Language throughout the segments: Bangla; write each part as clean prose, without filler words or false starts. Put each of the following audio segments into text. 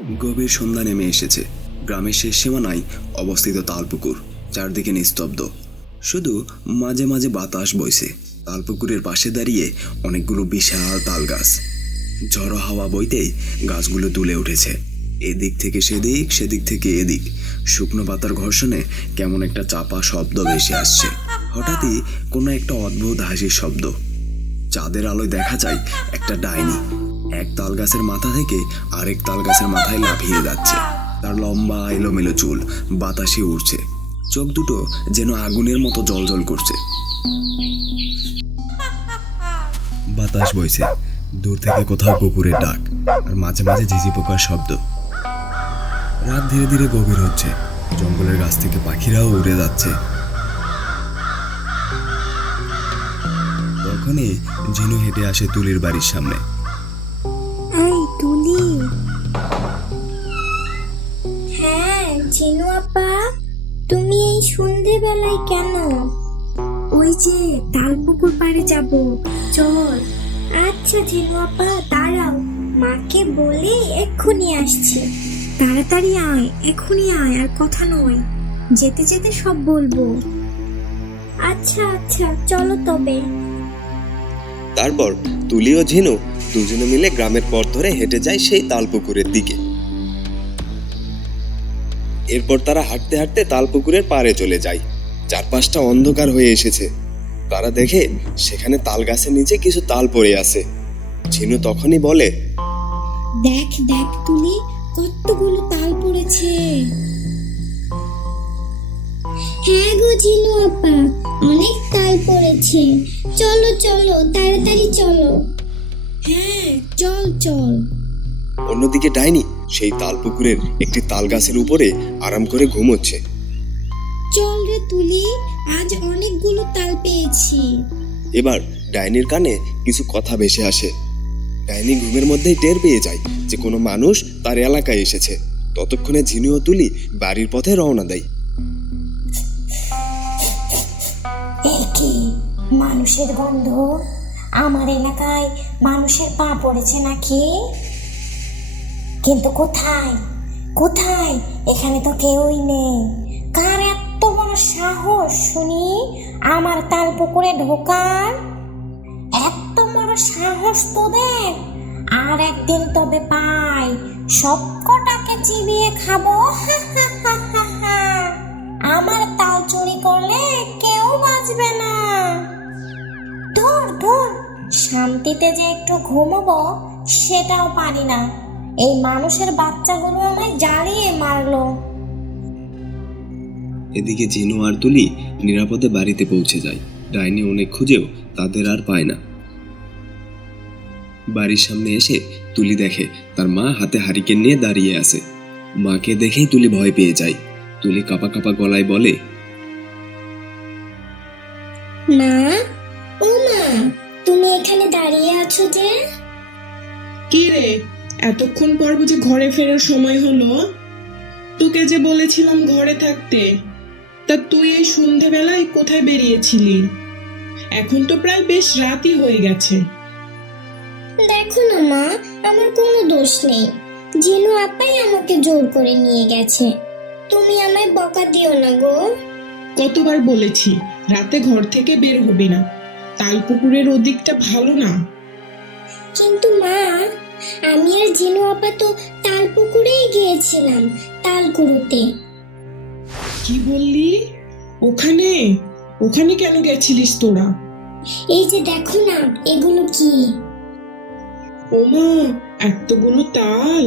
গভীর সন্ধ্যা নেমে এসেছে। গ্রামের শেষ সীমানায় অবস্থিত তালপুকুর চারদিকে নিস্তব্ধ, শুধু মাঝে মাঝে বাতাস বইছে। তালপুকুরের পাশে দাঁড়িয়ে অনেকগুলো বিশাল তাল গাছ। ঝড়ো হাওয়া বইতেই গাছগুলো দুলে উঠেছে, এদিক থেকে সেদিক, সেদিক থেকে এদিক। শুকনো পাতার ঘর্ষণে কেমন একটা চাপা শব্দ ভেসে আসছে। হঠাৎই কোনো একটা অদ্ভুত হাসির শব্দ। চাঁদের আলোয় দেখা যায় একটা ডাইনি এক তাল গাছের মাথা থেকে আরেক তাল গাছের মাথায় লাফিয়ে যাচ্ছে। তার লম্বা এলোমেলো চুল বাতাসে উড়ছে, চোখ দুটো যেন আগুনের মতো জ্বলজ্বল করছে। বাতাস বইছে, দূর থেকে কোথাও কুকুরের ডাক, আর মাঝে মাঝে ঝিঝি পোকার শব্দ। রাত ধীরে ধীরে গভীর হচ্ছে, জঙ্গলের গাছ থেকে পাখিরাও উড়ে যাচ্ছে। তখনই ঝিনু হেঁটে আসে তুলির বাড়ির সামনে। এই তুলি। হ্যাঁ ঝিনু আপা, তুমি এই সন্ধেবেলায় কেন? ওই যে তালপুকুর পাড়ে যাব, চল। আচ্ছা ঝিনু আপা, দাঁড়াও, মাকে বলে এক্ষুনি আসছি। তাড়াতাড়ি আয়, এক্ষুনি আয়, আর কথা নয়, যেতে যেতে সব বলবো। আচ্ছা আচ্ছা, চলো তবে। তারপর তুলি ও ঝিনু দুজনে মিলে গ্রামের পথ ধরে হেঁটে যায় সেই তালপুকুরের দিকে। এরপর তারা হাঁটতে হাঁটতে তালপুকুরের পাড়ে চলে যায়। চারপাশটা অন্ধকার হয়ে এসেছে। তারা দেখে সেখানে তাল গাছের নিচে কিছু তাল পড়ে আছে। ঝিনু তখনই বলে, দেখ দেখ তুলি, কতগুলো তাল পড়েছে। হ্যাঁ গো ঝিনু আপা, অনেক তাল পড়েছে। চলো চলো, তাড়াতাড়ি চলো। হ্যাঁ চল চল। অন্যদিকে ডাইনি সেই তালপুকুরের একটি তাল গাছের উপরে আরাম করে ঘুমোচ্ছে। চল রে তুলি, আজ অনেকগুলো তাল পেয়েছি। এবার ডাইনির কানে কিছু কথা ভেসে আসে। ডাইনি ঘুমের মধ্যেই টের পেয়ে যায় যে কোনো মানুষ তার এলাকায় এসেছে। ততক্ষণে ঝিনু ও তুলি বাড়ির পথে রওনা দেয়। কি মানুষের গন্ধ? আমার এলাকায় মানুষের পা পড়েছে নাকি? কিন্তু কোথায় কোথায়? এখানে তো কেউই নেই। কার এত বড় সাহস শুনি আমার তাল পুকুরে ঢোকার? এত বড় সাহস তোদের! আর একদিন তবে পাই, সবকটাকে চিবিয়ে খাবো। আমার তাল চুরি করলে কেউ বাঁচবে না। ধর ধর, শান্তিতে যে একটু ঘুমাবো সেটাও পারি না। এই মানুষের বাচ্চাগুলো আমায় জ্বালিয়ে মারলো। এদিকে ঝিনু আর তুলি নিরাপদে বাড়িতে পৌঁছে যায়। ডাইনি অনেক খুঁজেও তাদের আর পায় না। বাড়ির সামনে এসে তুলি দেখে তার মা হাতে হারিকেন নিয়ে দাঁড়িয়ে আছে। মাকে দেখেই তুলি ভয় পেয়ে যায়। তুলি কাঁপা কাঁপা গলায় বলে, মা, ও মা, তুমি এখানে দাঁড়িয়ে আছো যে? কি রে, এতক্ষণ পর বুঝি ঘরে ফেরার সময় হলো? তোকে যে বলেছিলাম ঘরে থাকতে, তা তুই এই সন্ধেবেলায় কোথায় বেরিয়েছিলি? এখন তো প্রায় বেশ রাতই হয়ে গেছে। দেখো না মা, আমার কোনো দোষ নেই। জিনু আপাই আমাকে জোর করে নিয়ে গেছে। তুমি আমায় বকা দিও না গো। কতবার বলেছি রাতে ঘর থেকে বের হবি না, তালপুকুরের ওদিকটা ভালো না। কিন্তু মা, আমি আর জিনু আপা তো তাল পুকুরেই গিয়েছিলাম, তাল কুড়োতে। কি বললি? ওখানে ওখানে কেন গেছিলিস তোরা? এই যে দেখো না, এগুলো কি? ওমা, এতগুলো তাল!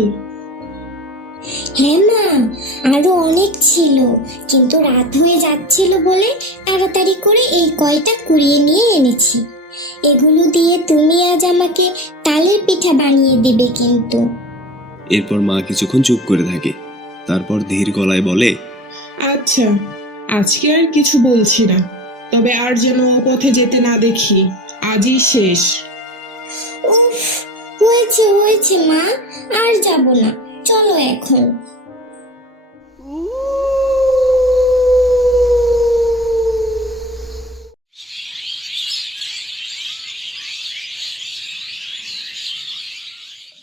হ্যাঁ মা, আরো অনেক ছিল, কিন্তু রাত হয়ে যাচ্ছিল বলে তাড়াতাড়ি করে এই কয়টা কুড়িয়ে নিয়ে এনেছি। এগুলো দিয়ে তুমি আজ আমাকে তালের পিঠা বানিয়ে দেবে কিন্তু। এরপর মা কিছুক্ষণ চুপ করে থাকে, তারপর ধীর গলায় বলে, আচ্ছা, আজকে আর কিছু বলছি না, তবে আর যেন ও পথে যেতে না দেখি। আজই শেষ। উফ, হয়েছে হয়েছে মা, আর যাব না, চলো এখন।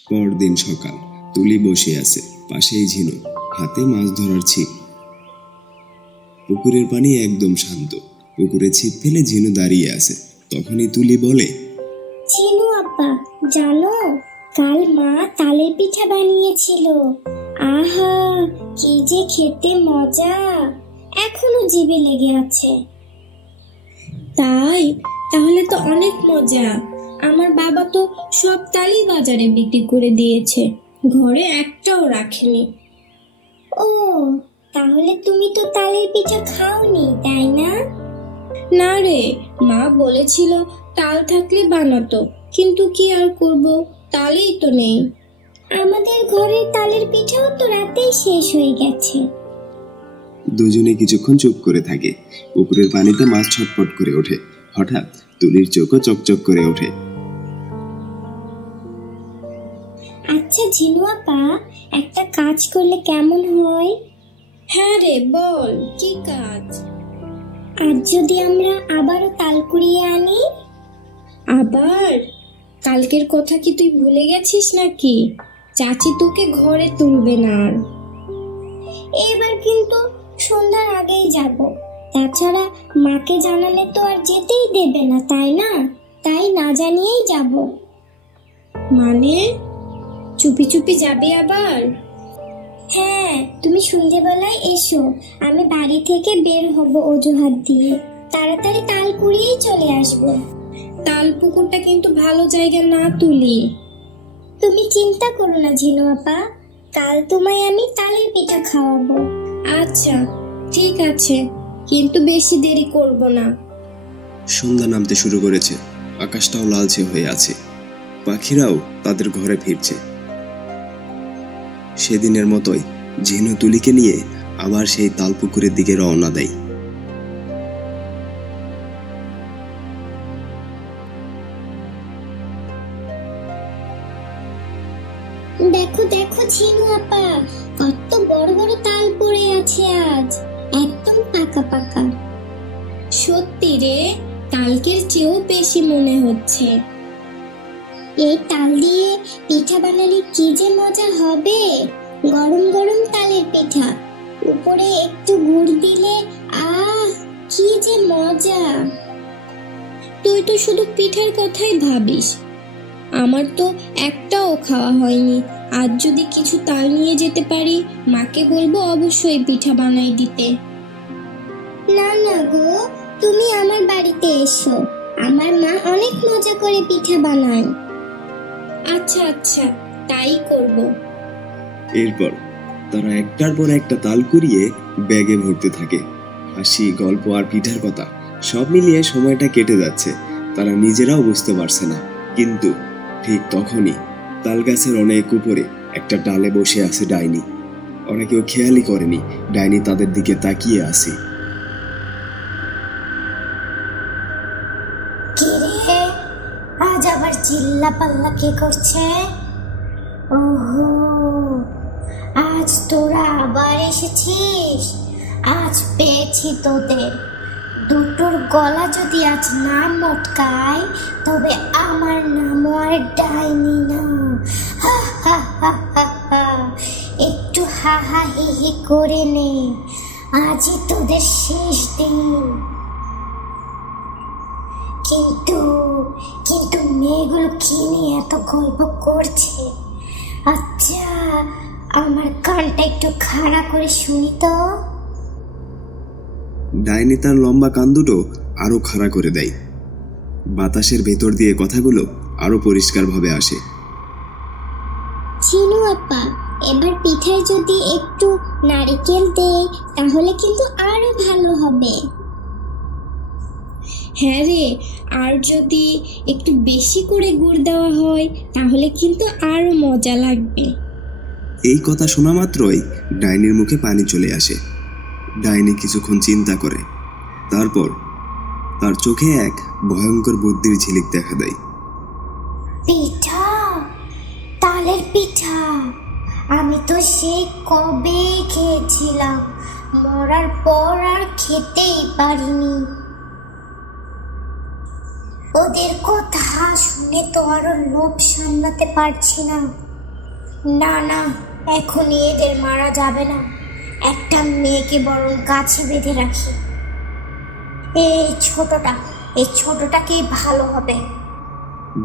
পরদিন সকাল। তুলি বসে আছে, পাশেই ঝিনু, হাতে মাছ ধরার ছিপ। পুকুরের পানি একদম শান্ত। পুকুরে ছিপ ফেলে ঝিনু দাঁড়িয়ে আছে। তখনই তুলি বলে, চিনু আপা, জানো কাল মা তালের পিঠা বানিয়েছিল। আহা, কি যে খেতে মজা, এখনো জিভে লেগে আছে। তাই? তাহলে তো অনেক মজা। আমার বাবা তো সব তালই বাজারে বিক্রি করে দিয়েছে, ঘরে একটাও রাখেনি। ও, তাহলে তুমি তো তালের পিঠা খাওনি, তাই না? না রে, মা বলেছিল তাল থাকলে বানাতো, কিন্তু কি আর করব, তালই তো নেই। আমাদের ঘরের তালের পিঠাও তো রাতেই শেষ হয়ে গেছে। দুজনে কিছুক্ষণ চুপ করে থাকে। পুকুরের পানিতে মাছ ছটফট করে ওঠে। হঠাৎ তুলির চোখও চকচক করে ওঠে। আচ্ছা ঝিনু আপা, একটা কাজ করলে কেমন হয়? হ্যাঁ রে, বল কি কাজ? আজ যদি আমরা আবারও তাল কুড়িয়ে আনি? আবার? কালকের কথা কি তুই ভুলে গেছিস নাকি? চাচি তোকে ঘরে তুলবে না আর। এবার কিন্তু সন্ধ্যার আগেই যাব। তাছাড়া মাকে জানালে তো আর যেতেই দেবে না, তাই না? তাই না জানিয়েই যাব। মানে চুপি চুপি যাবি আবার? হ্যাঁ, তুমি সন্ধ্যেবেলায় এসো, আমি বাড়ি থেকে বের হব অজুহাত দিয়ে। তাড়াতাড়ি তাল কুড়িয়েই চলে আসবো। তাল পুকুরটা কিন্তু ভালো জায়গা না তুলি। তুমি চিন্তা করো না ঝিনু আপা, কাল তোমায় আমি তালের পিঠা খাওয়াবো। আচ্ছা ঠিক আছে, কিন্তু বেশি দেরি করব না। সন্ধ্যা নামতে শুরু করেছে। আকাশটাও লালচে হয়ে আছে। পাখিরাও তাদের ঘরে ফিরছে। সেদিনের মতোই ঝিনু তুলিকে নিয়ে আবার সেই তালপুকুরের দিকে রওনা দেয়। দেখো দেখো ঝিনু আপা, কত বড় বড় তাল পড়ে আছে আজ, একদম পাকা পাকা। সত্যি রে, কালকের চেয়েও বেশি মনে হচ্ছে। এই তাল দিয়ে পিঠা বানালে কি যে মজা হবে। গরম গরম তালের পিঠা, উপরে একটু গুড় দিলে আহ, কি যে মজা। তুই তো শুধু পিঠার কথাই ভাবিস, আমার তো একটাও খাওয়া হয়নি। আজ যদি কিছু তাল নিয়ে যেতে পারি, মাকে বলবো অবশ্যই পিঠা বানাই দিতে। না না গো, তুমি আমার বাড়িতে এসো, আমার মা অনেক মজা করে পিঠা বানায়। আচ্ছা আচ্ছা, তাই করব। এরপর তারা একটার পর একটা তাল কুড়িয়ে ব্যাগে ভরতে থাকে। হাসি, গল্প আর পিঠার কথা সব মিলিয়ে সময়টা কেটে যাচ্ছে। তারা নিজেরাও বুঝতে পারছে না। কিন্তু ঠিক তখনই তাল গাছের অনেক উপরে একটা ডালে বসে আছে ডাইনি। ওরা কেউ খেয়ালই করেনি ডাইনি তাদের দিকে তাকিয়ে আছে। কিরে, আজ আবার চিল্লা পাল্লা কে করছে? ওহো, আজ তোরা আবার এসেছিস। আজ পেয়েছি তোদের। দুটোর গলা যদি আজ না মটকায়, তবে আমার নামও আর ডাইনি না। হা হা হা হা হা। একটু হা হা হি হি করে নে, আজই তোদের শেষ দিন। কিন্তু কিন্তু মেয়েগুলো কি নিয়ে এত গল্প করছে? আচ্ছা, আমার কানটা একটু খাড়া করে শুনি তো। ডাইনি তার লম্বা কান দুটো আরো খাড়া করে দেয়। বাতাসের ভেতর দিয়ে কথাগুলো আরো পরিষ্কারভাবে আসে। চিনু আপা, এবার পিঠায় যদি একটু নারকেল দেই, তাহলে কিন্তু আরো ভালো হবে। হ্যাঁ রে, আর যদি একটু বেশি করে গুড় দেওয়া হয়, তাহলে কিন্তু আরো মজা লাগবে। এই কথা শোনা মাত্রই ডাইনির মুখে পানি চলে আসে। ডাইনি কিছুক্ষণ চিন্তা করে, তারপর তার চোখে এক ভয়ঙ্কর বুদ্ধির ঝিলিক দেখা দেয়। পিঠা, তালের পিঠা, আমি তো সেই কবে খেয়েছিলাম, মরার পর আর খেতেই পারিনি। ওদের কথা শুনে তো আরো লোভ সামলাতে পারছি না। না না, এখনই এদের মারা যাবে না। একটা মেয়েকে বরং গাছে বেঁধে রাখি। এই ছোটটাকেই ভালো হবে।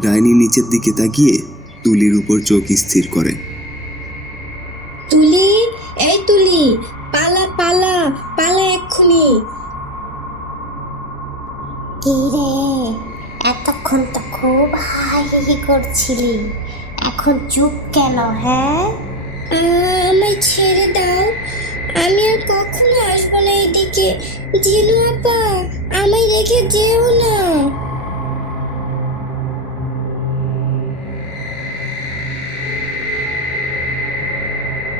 ডাইনি নিচের দিকে তাকিয়ে তুলির উপর চোখ স্থির করে। তুলি, এই তুলি, পালা পালা পালা এক্ষুনি। কি রে, এতক্ষণ তো খুব হাই হি করছিলি, এখন চুপ কেন? হ্যাঁ, আমায় ছেড়ে দাও, আমি আর কখনো আসবো না এদিকে। জিনু আপা, আমায় রেখে যেও না।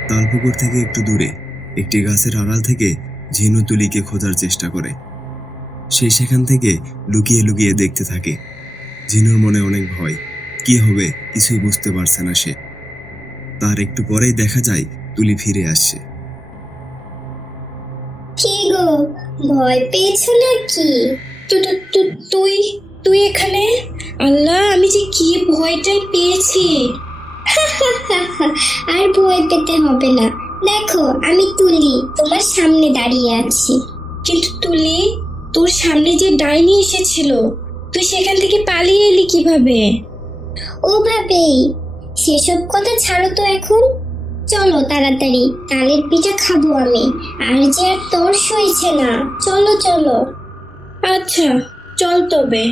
তালপুকুর থেকে একটু দূরে একটি গাছের আড়াল থেকে ঝিনু তুলিকে খোঁজার চেষ্টা করে। সে সেখান থেকে লুকিয়ে লুকিয়ে দেখতে থাকে। ঝিনুর মনে অনেক ভয়, কি হবে কিছুই বুঝতে পারছে না সে। তার একটু পরেই দেখা যায় তুলি ফিরে আসছে। কি গো, ভয় পেয়েছো নাকি? তুই তুই এখানে? আল্লাহ, আমি যে কি ভয়টাই পেয়েছি। আর ভয় পেতে হবে না, দেখো আমি তুলি তোমার সামনে দাঁড়িয়ে আছি। কিন্তু তুলি, তোর সামনে যে ডাইনি এসেছিল, তুই সেখান থেকে পালিয়ে এলি কিভাবে? ওভাবেই। সেসব কথা ছাড়ো তো এখন, চলো তাড়াতাড়ি, তালের পিঠা খাবো আমি। আর যে আর তোর সইছে না, চলো চলো। আচ্ছা, চল তবে।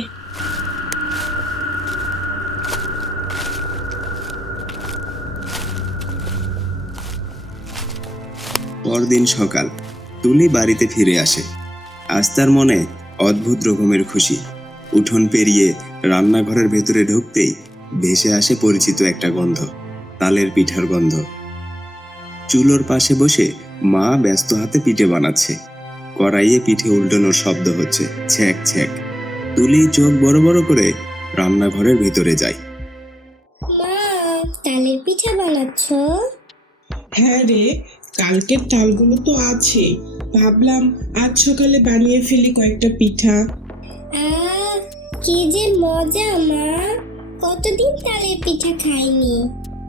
পরদিন সকাল, তুলি বাড়িতে ফিরে আসে। আজ তার মনে অদ্ভুত রকমের খুশি। উঠোন পেরিয়ে রান্নাঘরের ভেতরে ঢুকতেই ভেসে আসে পরিচিত একটা গন্ধ, তালের পিঠার গন্ধ। চুলোর পাশে বসে মা ব্যস্ত হাতে পিঠে বানাচ্ছে। কড়াইয়ে পিঠে উল্টানোর শব্দ হচ্ছে, ছ্যাক ছ্যাক। তুলি চোখ বড় বড় করে রান্নাঘরের ভিতরে যায়। মা, তালের পিঠা বানাচ্ছ? হ্যাঁ রে, কালকের তালগুলো তো আছে, ভাবলাম আজ সকালে বানিয়ে ফেলি কয়েকটা পিঠা। কি যে মজা মা, কতদিন তালের পিঠা খাইনি।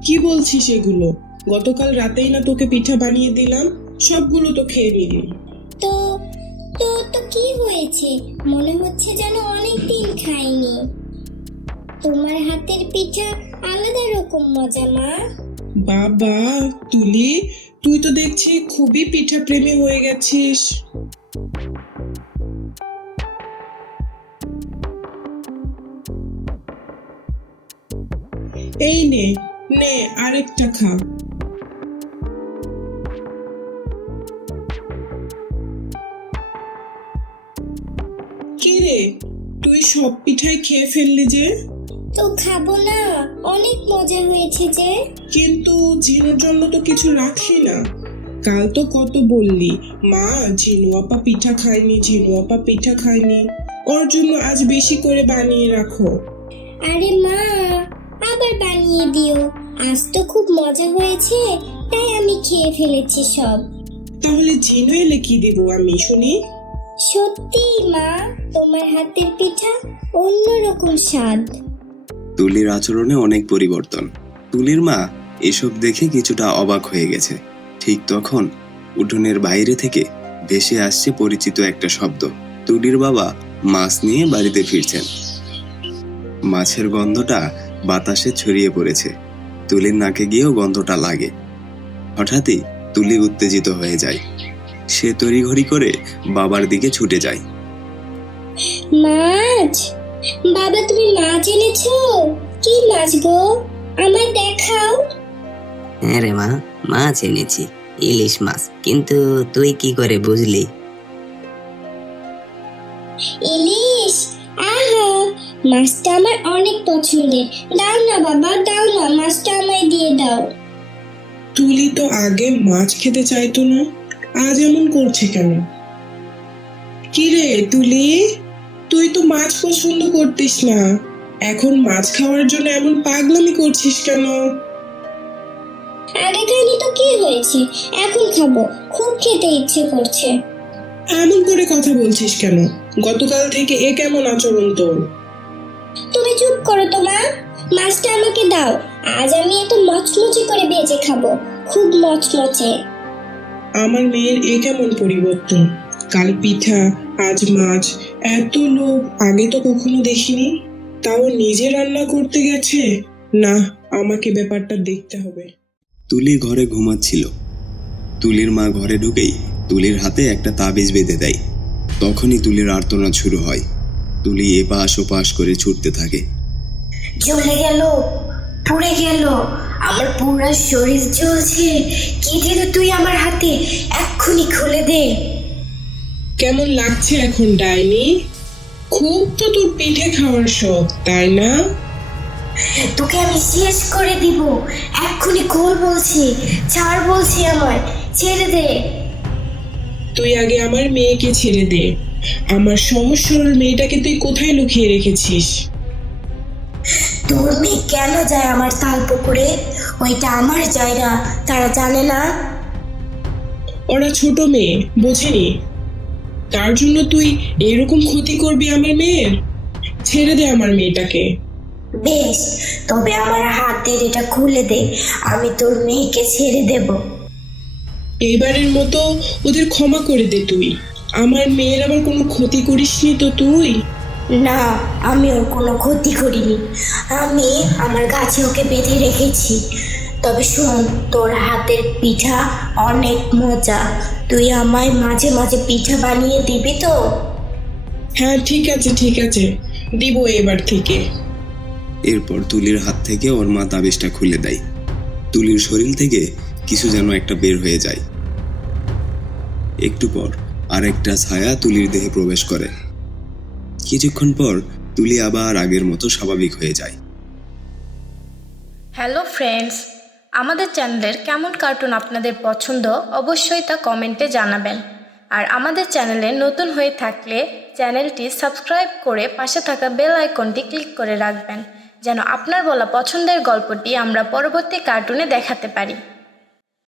কি বলছিস এগুলো? গতকাল রাতেই না তোকে পিঠা বানিয়ে দিলাম, সবগুলো তো খেয়ে নিলি। তো তো তো কি হয়েছে? মনে হচ্ছে যেন অনেক দিন খাইনি। তোমার হাতের পিঠা আলাদা রকম মজা মা। বাবা, তুলি, তুই তো দেখছি খুবই পিঠা প্রেমী হয়ে গেছিস। এই নে নে, আরেকটা খা। কি রে, তুই সব পিঠাই খেয়ে ফেললি যে? তো খাবো না, অনেক মজা হয়েছে যে। কিন্তু ঝিনুর জন্য তো কিছু রাখলি না। কাল তো কত বললি, মা ঝিনু আপা পিঠা খায়নি, ঝিনু আপা পিঠা খায়নি, ওর জন্য আজ বেশি করে বানিয়ে রাখো। আরে মা, আবার বানিয়ে দিও, আজ তো খুব মজা হয়েছে, তাই আমি খেয়ে ফেলেছি সব। তাহলে ঝিনু এলে কি দিব আমি শুনি? সত্যি মা, তোমার হাতের পিঠা অন্যরকম স্বাদ। তুলির আচরণে অনেক পরিবর্তন। তুলির মা এসব দেখে কিছুটা অবাক হয়ে গেছে। ঠিক তখন উঠোনের বাইরে থেকে ভেসে আসছে পরিচিত একটা শব্দ। তুলির বাবা মাছ নিয়ে বাড়িতে ফিরছেন। মাছের গন্ধটা বাতাসে ছড়িয়ে পড়েছে। তুলির নাকে গিয়েও গন্ধটা লাগে। হঠাৎই তুলি উত্তেজিত হয়ে যায়। সে তড়িঘড়ি করে বাবার দিকে ছুটে যায়। মাছ? বাবা, তুমি মাছ এনেছো? কি মাছ গো, আমায় দেখাও। হ্যাঁ রে মা, মাছ এনেছি, ইলিশ মাছ। কিন্তু তুই কি করে বুঝলি? ইলিশ? আহা, মাছটা আমার অনেক পছন্দের। দাও না বাবা, দাও না, মাছটা আমায় দিয়ে দাও। তুলি তো আগে মাছ খেতে চাইতো না, আজ এমন করছে কেন? কি রে তুলি, তুই তো মাছ পছন্দ করতিস না, এখন মাছ খাওয়ার জন্য এমন পাগলামি করছিস কেন? আগে খাইনি তো কি হয়েছে, এখন খাবো, খুব খেতে ইচ্ছে করছে। এমন করে কথা বলছিস কেন? গতকাল থেকে এ কেমন আচরণ তোর? তুমি চুপ করো তো মা, মাছটা আমাকে দাও, আজ আমি একটু মচমচে করে ভেজে খাবো, খুব মচমচে। আমার মেয়ের এ কেমন পরিবর্তন! কাল পিঠা, আজ মাছ, এত লোভ আগে তো কখনো দেখিনি। তাও নিজে রান্না করতে গেছে। না, আমাকে ব্যাপারটা দেখতে হবে। তুলি ঘরে ঘুমাচ্ছিল। তুলির মা ঘরে ঢুকেই তুলির হাতে একটা তাবিজ বেঁধে দেয়। তখনই তুলির আর্তনাদ শুরু হয়। তুলি এপাশ ওপাশ করে ছুটতে থাকে। জ্বলে গেল, পুড়ে গেল, আমার পুরো শরীর জ্বলছে। কি দিলি তুই আমার হাতে? এক্ষুনি খুলে দে। কেমন লাগছে এখন ডাইনি? খুব তো তোর পিঠে খাওয়ার শখ, তাই না? তোকে আমি শেষ করে দিব। এক্ষুনি খোল বলছি, ছাড় বলছি, আমায় ছেড়ে দে। তুই আগে আমার মেয়েকে ছেড়ে দে। আমার সহজ সরল মেয়েটাকে তুই কোথায় লুকিয়ে রেখেছিস? তোর মেয়ে কেন যায় আমার তাল পুকুরে? ওইটা আমার জায়গা, তারা জানে না। ওরা ছোট মেয়ে, বোঝেনি। তার জন্য তুই এরকম ক্ষতি করবি আমার মেয়ের? ছেড়ে দে আমার মেয়েটাকে। বেশ, তবে আমার হাতের এটা খুলে দে, আমি তোর মেয়েকে ছেড়ে দেব। এইবারের মতো ওদের ক্ষমা করে দে তুই। আমার মেয়ের আবার কোনো ক্ষতি করিসনি তো তুই? না, আমি ওর কোনো ক্ষতি করিনি। আমি আমার গাছে ওকে বেঁধে রেখেছি। তবে শোন, তোর হাতের পিঠা অনেক মজা। তুই আমায় মাঝে মাঝে পিঠা বানিয়ে দিবি তো? হ্যাঁ, ঠিক আছে ঠিক আছে, দিব এবার থেকে। এরপর তুলির হাত থেকে ওর মা তাবিজটা খুলে দেয়। তুলির শরীর থেকে কিছু যেন একটা বের হয়ে যায়। একটু পর আরেকটা ছায়া তুলির দেহে প্রবেশ করে। কিছুক্ষণ পর তুলি আবার আগের মতো স্বাভাবিক হয়ে যায়। হ্যালো ফ্রেন্ডস, আমাদের চ্যানেলের কেমন কার্টুন আপনাদের পছন্দ অবশ্যই তা কমেন্টে জানাবেন। আর আমাদের চ্যানেলে নতুন হয়ে থাকলে চ্যানেলটি সাবস্ক্রাইব করে পাশে থাকা বেল আইকনটি ক্লিক করে রাখবেন, যেন আপনার বলা পছন্দের গল্পটি আমরা পরবর্তী কার্টুনে দেখাতে পারি।